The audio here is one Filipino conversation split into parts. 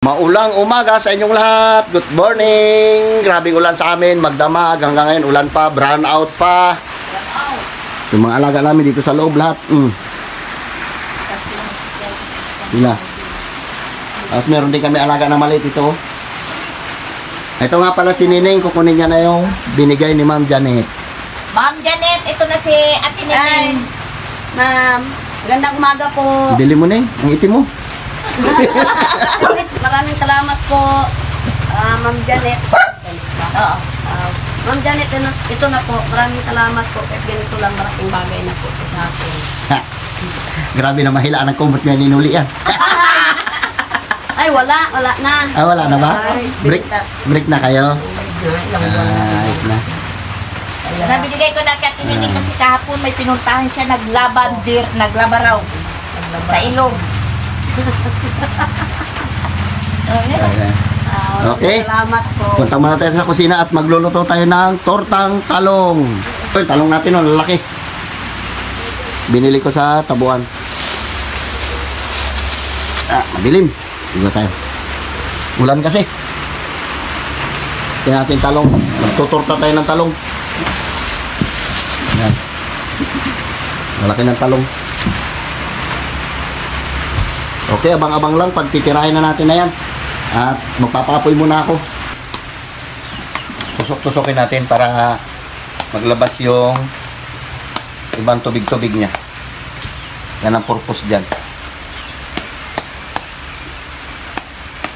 Maulang umaga sa inyong lahat. Good morning. Grabing ulan sa amin, magdamag. Hanggang ngayon ulan pa, brown out pa. Yung mga alaga namin dito sa loob lahat. Sila. Tapos meron din kami alaga na maliit ito. Ito nga pala si Nining, kukunin niya na yung binigay ni Ma'am Janet. Ma'am Janet, ito na si Ate Nining. Ma'am, magandang umaga po. Bili mo na ang itim mo. Maraming salamat po, Ma'am Janet. Oo. Ma'am Janet, ito na po. Maraming salamat po. Kahit ganito lang, malaking bagay na po sa akin. Grabe na mahilaan ang kumot niya, ninuli yan. Ay, wala na. Ah, wala na ba? Ay, Break na kayo? Ayos na. Nabinigay ko na kay Ate Nining kasi kahapon may pinuntahan siya, naglaba raw sa ilog. Okay. Salamat po. Punta muna tayo sa kusina at magluluto tayo ng tortang talong. Ito, talong natin, oh, lalaki. Binili ko sa Tabuan. Madilim. Diba tayo? Ulan kasi. Kaya natin talong. Magtutorta tayo ng talong. Yan. Malaki ng talong. Okay, abang-abang lang. Pagtitirahin na natin na yan. At magpapapoy muna ako. Tusok-tusokin natin para maglabas yung ibang tubig-tubig niya. Yan ang purpose dyan.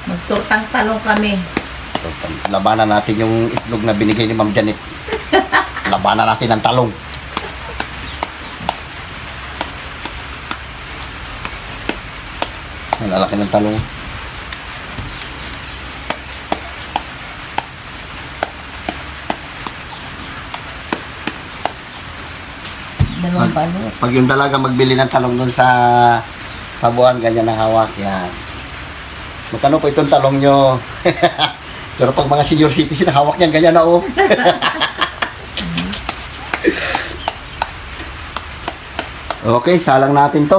Magturtang talong kami. Labanan natin yung itlog na binigay ni Ma'am Janet. Labanan natin ang talong. Ang lalaki ng talong. Dalawang balot. Pag yung dalaga magbili ng talong doon sa Tabuan, ganyan ang hawak. Yan. Magkano po itong talong nyo? Pero pag mga senior citizen, hawak niyan, ganyan na oh. Okay, salang natin to.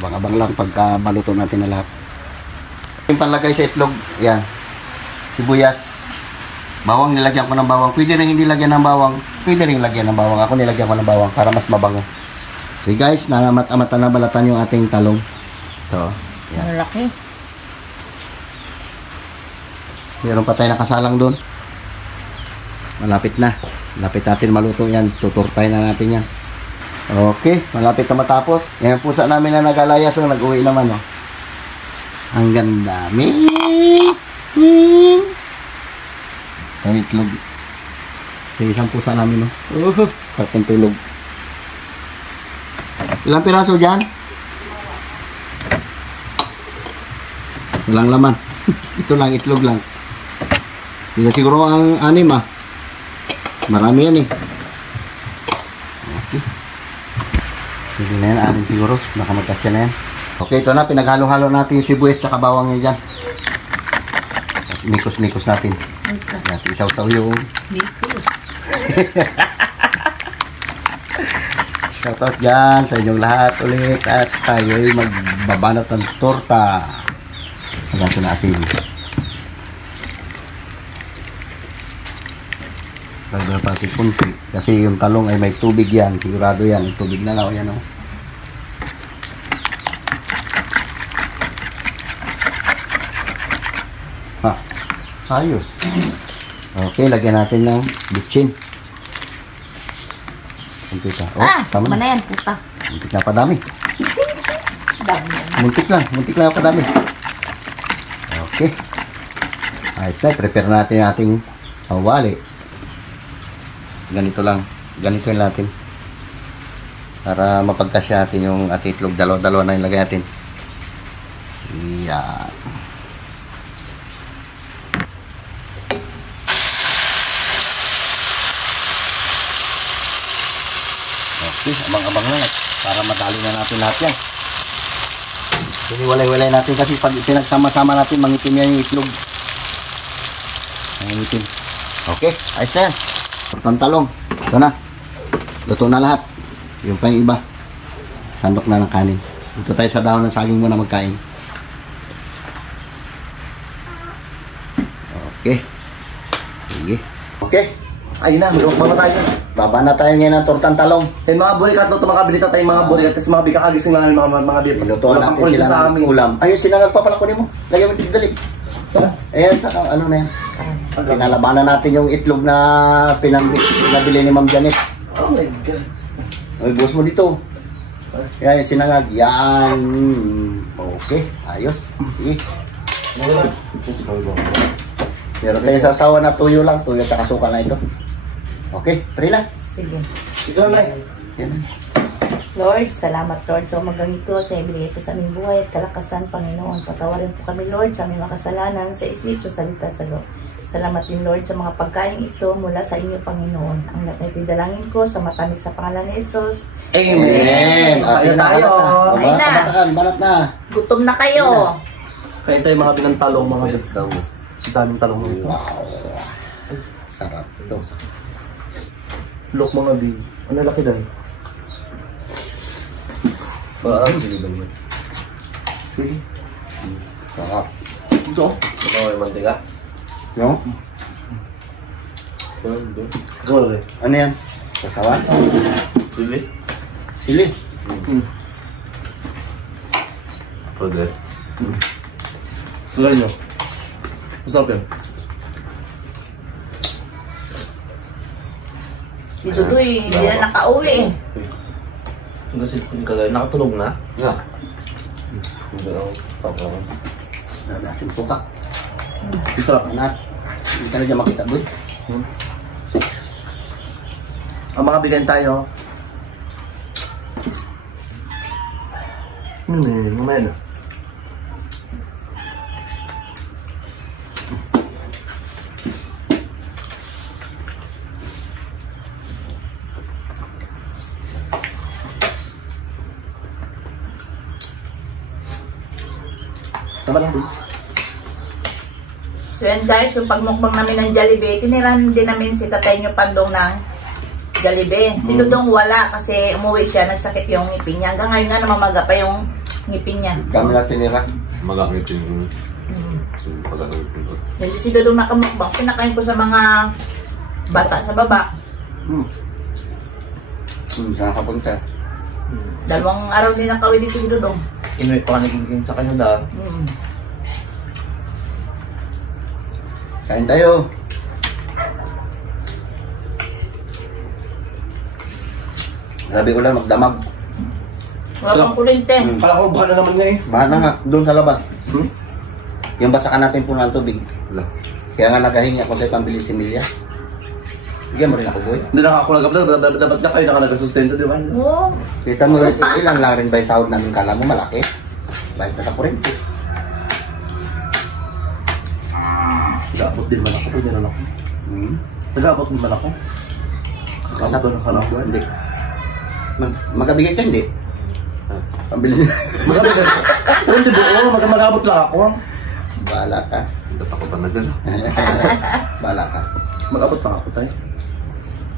Abang-abang lang pagka maluto natin na lahat. Yung panlagay sa itlog, yan. Sibuyas. Bawang, nilagyan ko ng bawang. Pwede rin hindi lagyan ng bawang. Pwede rin lagyan ng bawang. Ako nilagyan ko ng bawang para mas mabango. Okay guys, namat-amatan na balatan yung ating talong. Ito. Yan. Malaki. Meron pa tayo nakasalang doon. Malapit na. Malapit natin maluto yan. Tuturtay na natin yan. Okay, malapit na matapos. Yan pusa namin na nag-alayas. So, nag-uwi naman, oh. Ang ganda. Ang itlog. Yung isang pusa namin, oh. Sarap ng tulog. Ilang piraso dyan? Walang laman. Ito lang, itlog lang. Hindi na siguro ang anim, ah. Marami yan, eh. Okay. Hindi na yan, anim siguro. Baka magkasya na yan. Okay, ito na. Pinaghalo-halo natin yung sibuyas tsaka bawang niya dyan. Tapos mikos-mikos natin. At isaw-saw yung Mikos. shoutout dyan sa inyong lahat ulit. At tayo'y magbabanat ng torta. Hanggang ito na asin. Lagyan pati kunti. Kasi yung talong ay may tubig yan. Sigurado yan. Yung tubig na lang. Yan, oh. Ha. Ayos. Okay, lagyan natin ng bitchin. Kumpita. Oh, tama Tama na. na yan, puta. Muntik na padami. Dami yan. Muntik lang padami. Okay. Ayos na, prepare natin yung ating wali. Ganito lang. Ganito yung natin. Para mapagkasya natin yung ating itlog. Dalawa na yung lagay natin. Yan. Okay, abang-abang lang para madali na natin lahat yan. Hiniwalay-walay natin kasi pag pinagsama-sama natin, mangitim yan yung itlog. Mangitim. Okay, ayos na yan. Tortang talong. Ito na. Luto na lahat. Yung pa yung iba. Sandok na ng kanin. Dito tayo sa dahon ng saging muna magkain. Okay. Sige. Okay. Ayun na, magkakama tayo. Baba na tayo ngayon ng tortang talong. Eh mga burikat, luto makabili ka tayong mga burikat kasi mga bigakagising lang mga bibig. Lutuan natin sila sa ng amin. ulam. Ayun, sinangag pa pala kunin mo. Lagyan mo dito, dali. Saan? Ayan, sa ano na yan. Pinalabanan natin yung itlog na pinabili ni Ma'am Janet. Oh my God. Ay, buhos mo dito. Yan, yung sinangag. Yan. Okay, ayos. Sige. Meron tayo sa asawa na tuyo lang. Tuyo at kasukal na ito. Okay, pray lang. Sige. Ito na. Yan. Lord, salamat Lord sa umagang ito sa ibigay po sa aming buhay at kalakasan, Panginoon. Patawarin po kami Lord sa aming makasalanan sa isip, sa salita at sa loob. Salamat din Lord sa mga pagkain ito mula sa inyo Panginoon. Ang lahat na itinadalangin ko sa matamis sa pangalan ni Jesus. Amen. Kain tayo. Kain na. Banat na. Gutom na kayo. Kain tayo mga bilang talong, mga bilang. Ang daming talong mo ito. Wow. Sarap ito. Look mga big. Ano laki dahil? Sige ba naman? Sige. Sarap. Ito? Ito may mantika. No? Gawal eh. Ano yan? Sasawan? Sili. Sili. Pwede. Gawal nyo. Masarap yan. Si Dudoy, hindi na nakauwi. Kasi kagaya nakatulog na. Nga. Hindi ako papawan. Nanasin suka. Masarap. Anak. Hindi ka na dyan makita, boy. Ang mga bigayin tayo. Mamaya na. Tama lang din. So yan guys, yung pagmukbang namin ng Jollibee, tiniran din namin si tatay nyo Pandong ng Jollibee. Si Dudong wala kasi umuwi siya, nagsakit yung ngipin niya. Hanggang ngayon nga namamaga pa yung ngipin niya. Kami natin nila. Magakit yung pagkakawit ko. Hindi si Dudong nakamukbang, pinakain ko sa mga bata sa baba. Saan ka punta? 2 araw din nakauwi dito si Dudong. Inuwi pa ka nagiging sa kanya dahil. Kain tayo. Grabe ko lang, magdamag. Wala pang kulinte. Kala ko bahala naman nga eh. Bahala nga, doon sa labas. Hmm? Yung basakan natin po ng tubig. Kaya nga naghahingi ako sa pambili si Milya. Bigyan mo rin ako, boy. Hindi nakakulag dapat na kayo nakasusustento, di ba? Oo. Kita mo, ilang lang rin ba yung sahod namin? Kala mo malaki? Balik na sa kurente. Nag-aabot din man ako, pwede rin ako. Nag-aabot din man ako. Kakabot na kala ko. Hindi. Magkabigay ka, hindi? Pambili niya. Magabot. Hindi buo, mag-abot lang ako. Bahala ka. Natakutan na sila. Bahala ka. Mag-abot lang ako tayo.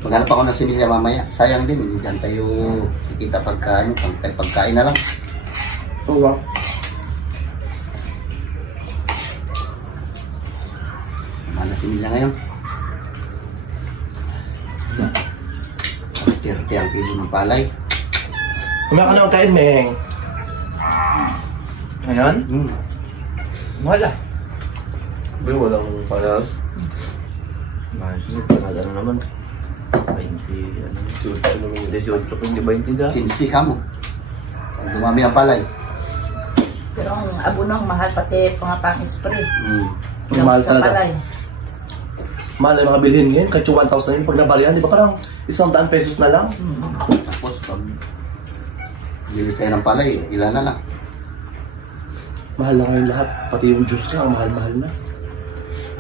Maghanap ako ng similya mamaya. Sayang din, hindi dyan tayo kikita pagkain. Pagkain na lang. Oo ba? Mana similya ngayon. 30 ang kilo ng palay. Kumaya ka naman kain, Meng. Ngayon? Hmm. Wala. Hindi, walang kaya. Panada na naman. 20, ano, 18 kung hindi 20 da. 15 ka mo. Pag dumami ang palay. Pero ang abunong mahal pati mga pang-spray. Mahal Sa talaga. palay. Mahal yung mga bilhin ngayon, kahit yung 1,000 yun, pag nabarihan, di ba parang 100 pesos na lang? Tapos pag bili sa'yo ng palay, ilan na lang. Mahal na ngayon lahat, pati yung juice ka, ang mahal-mahal na.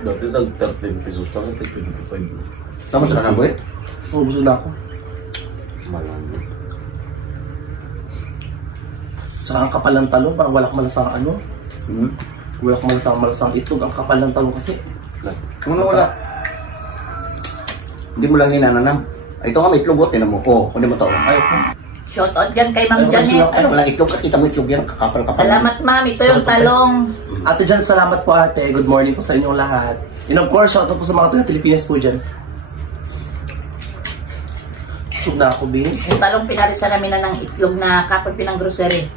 Dati tag 13 pesos lang, tag 25. Tapos ka na, boy? Oo, gusto na ako. Malang. Tsaka ang kapal ng talong, parang walang malasang ano. Walang malasang itlog, ang kapal ng talong kasi. Kung wala. Hindi mo lang hinananam. Ito nga may itlog, tinan mo. Oo, kunin mo to. Ayaw ko. Shout out yan kay Ma'am Janet. Ay, wala itlog. Kita mo itlog yan. Kakapal-kapal. Salamat ma'am, ito yung talong. Ate Jan, salamat po ate. Good morning po sa inyong lahat. And of course, shoutout po sa mga taga Pilipinas po dyan. Sub na ako, Bin. Yung talong pinarisan namin na ng itlog na kapag pinang grocery.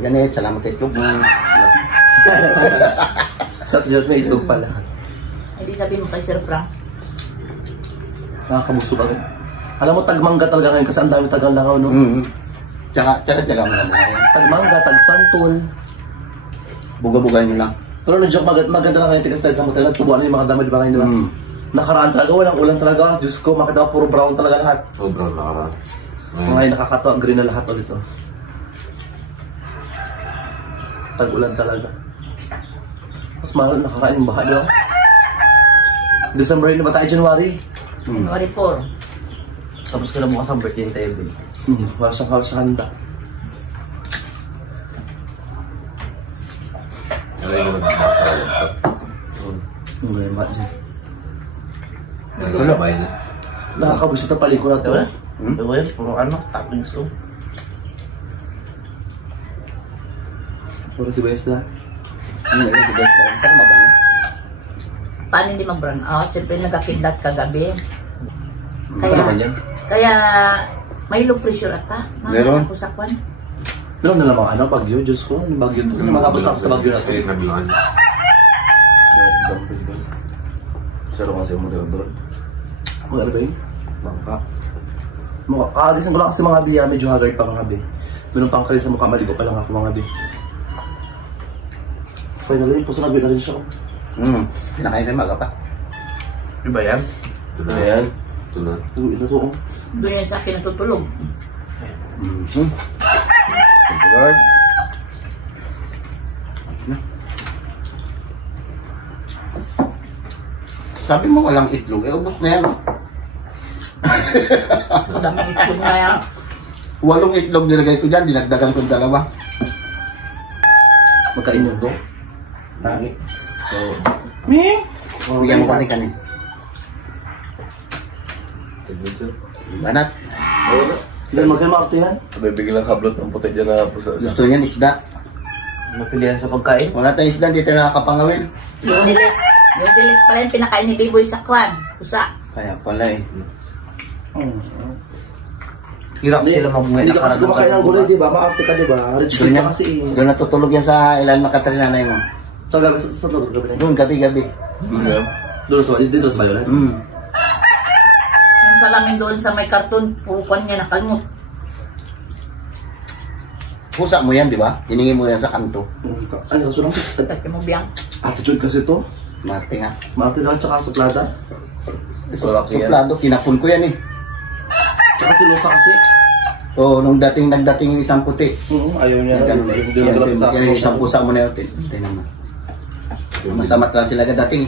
Janet, salamat sa itlog. Sa Ate Jan, may itlog pala. Hindi sabihin mo kay Sir Frank. Nakakabusog agad. Alam mo, tagmangga talaga ngayon kasi ang dami tagang langaw, no? Tsaka mo lang mga yan. Tagmangga, tagsantol. Buga-buga nyo lang. Pero na-joke, maganda lang ngayon tigas talaga mo talaga. Tubuan na yung mga dami, di ba ngayon, di ba? Nakaraan talaga, walang ulan talaga. Diyos ko, makita ko, puro brown talaga lahat. Oh, bro, nakaraan. Ngayon nakakatawa, green na lahat ulit, oh. Tag-ulan talaga. Mas mahal, nakakain yung baha, di ba? December yun ba tayo, January? January 4. Tapos ka na bukas ang birthday table. Wala siyang handa. Ano yung nagmamahal? Ngayon ba dyan? Wala ba yun? Nakakabusit ang paliko natin, wala? Well, puro ano, toppings to. Puro si Bayes na. Paano hindi mag-brown out? Siyempre nagkakidlat kagabi. Ano naman yan? Kaya may low pressure ata. Meron? Sa kwan. Meron na lamang ano, bagyo, Diyos ko, yung bagyo to. Makapos na ako sa bagyo natin. Naglaan. Saro kasi yung model doon. Mga ano ba yun? Bangka. Kakagisan ko lang kasi mga biya, medyo haggard pa mga bi. Meron pang kalit sa mukha, maligo pa lang ako mga bi. Finally, puso na na rin siya. Pinakain na maga pa. Di ba yan? Ito na yan. Ito na. Ito to, oh. Doon yan sa akin natutulog. Thank you, Lord. Sabi mo walang itlog, ubos na yan. Ang dami itlog na yan. 8 itlog nilagay ko dyan, dinagdagan ko 2. Magkain yung do. Tangi. So, Bigyan mo kani-kani. Banat. Dahil magkain mga yan. sabay biglang hablot ang puti dyan na pusa. Gusto niyan isda. Mapilihan sa pagkain? Wala tayong isda, dito nakakapangawin. Yung dilis pala yung pinakain ni Biboy sa kwan. Pusa. Kaya pala eh. Hirap sila mabuhay. Hindi ka kasi kumakain ng gulay, di ba? Maarte ka, di ba? Rich kid ka kasi eh. Doon natutulog yan sa ilan makatrinanay mo. So, gabi sa tulog, gabi na yun. Doon, gabi-gabi. Doon sa dito sa bayo na. Yung salamin doon sa may karton, pukuan niya nakalmot. Pusa mo yan, di ba? Hiningi mo yan sa kanto. Ay, kaso lang. Kasi mo biyang. Attitude kasi to. Marte nga. Maarte na tsaka suplada. Sulaki yan. Suplado, tinapon ko yan eh. Tsaka sinusa kasi. Oo, nung nagdating yung isang puti. Ayaw niya. Yan yung isang pusa mo na yun. Tingnan mo. Matamat lang sila dating.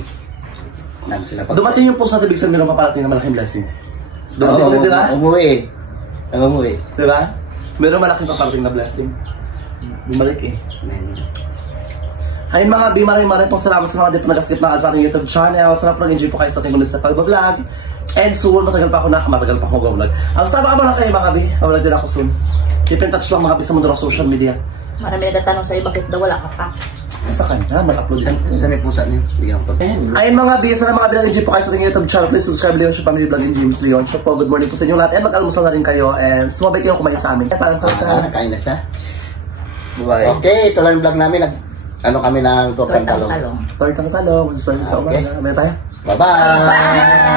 Nang sila pag... Dumating yung post natin, big sabihin meron paparating na malaking blessing. Oo, Dumating, di ba? umuwi. Umuwi. Di ba? Meron malaking paparating na blessing. Bumalik eh. Ayun mga B, maraming pong salamat sa mga di pa nag-skip na sa ating YouTube channel. Sana po nag-enjoy po kayo sa ating ulit sa pag-vlog. And soon, matagal pa ako mag-vlog. Ang sama lang kayo mga B, mag-vlog din ako soon. Keep in touch lang mga B sa mundo ng social media. Marami nagtatanong sa'yo, bakit daw wala ka pa? Sa kanya, mag-upload din. Saan may pusa niya? Bigyan ko. Ayun mga B, sana mga B-nag-enjoy po kayo sa ating YouTube channel. Please subscribe Leon Show Family Vlog and James Leon Show po. Good morning po sa inyo lahat. And mag-almusal na rin kayo. And sumabay kayo kumain sa amin. Parang Kain na siya. Bye. Okay, ito lang yung vlog namin. Kami ng tortang talong. Talong. Tortang talong. Gusto nyo sa umaga. May tayo? Bye-bye!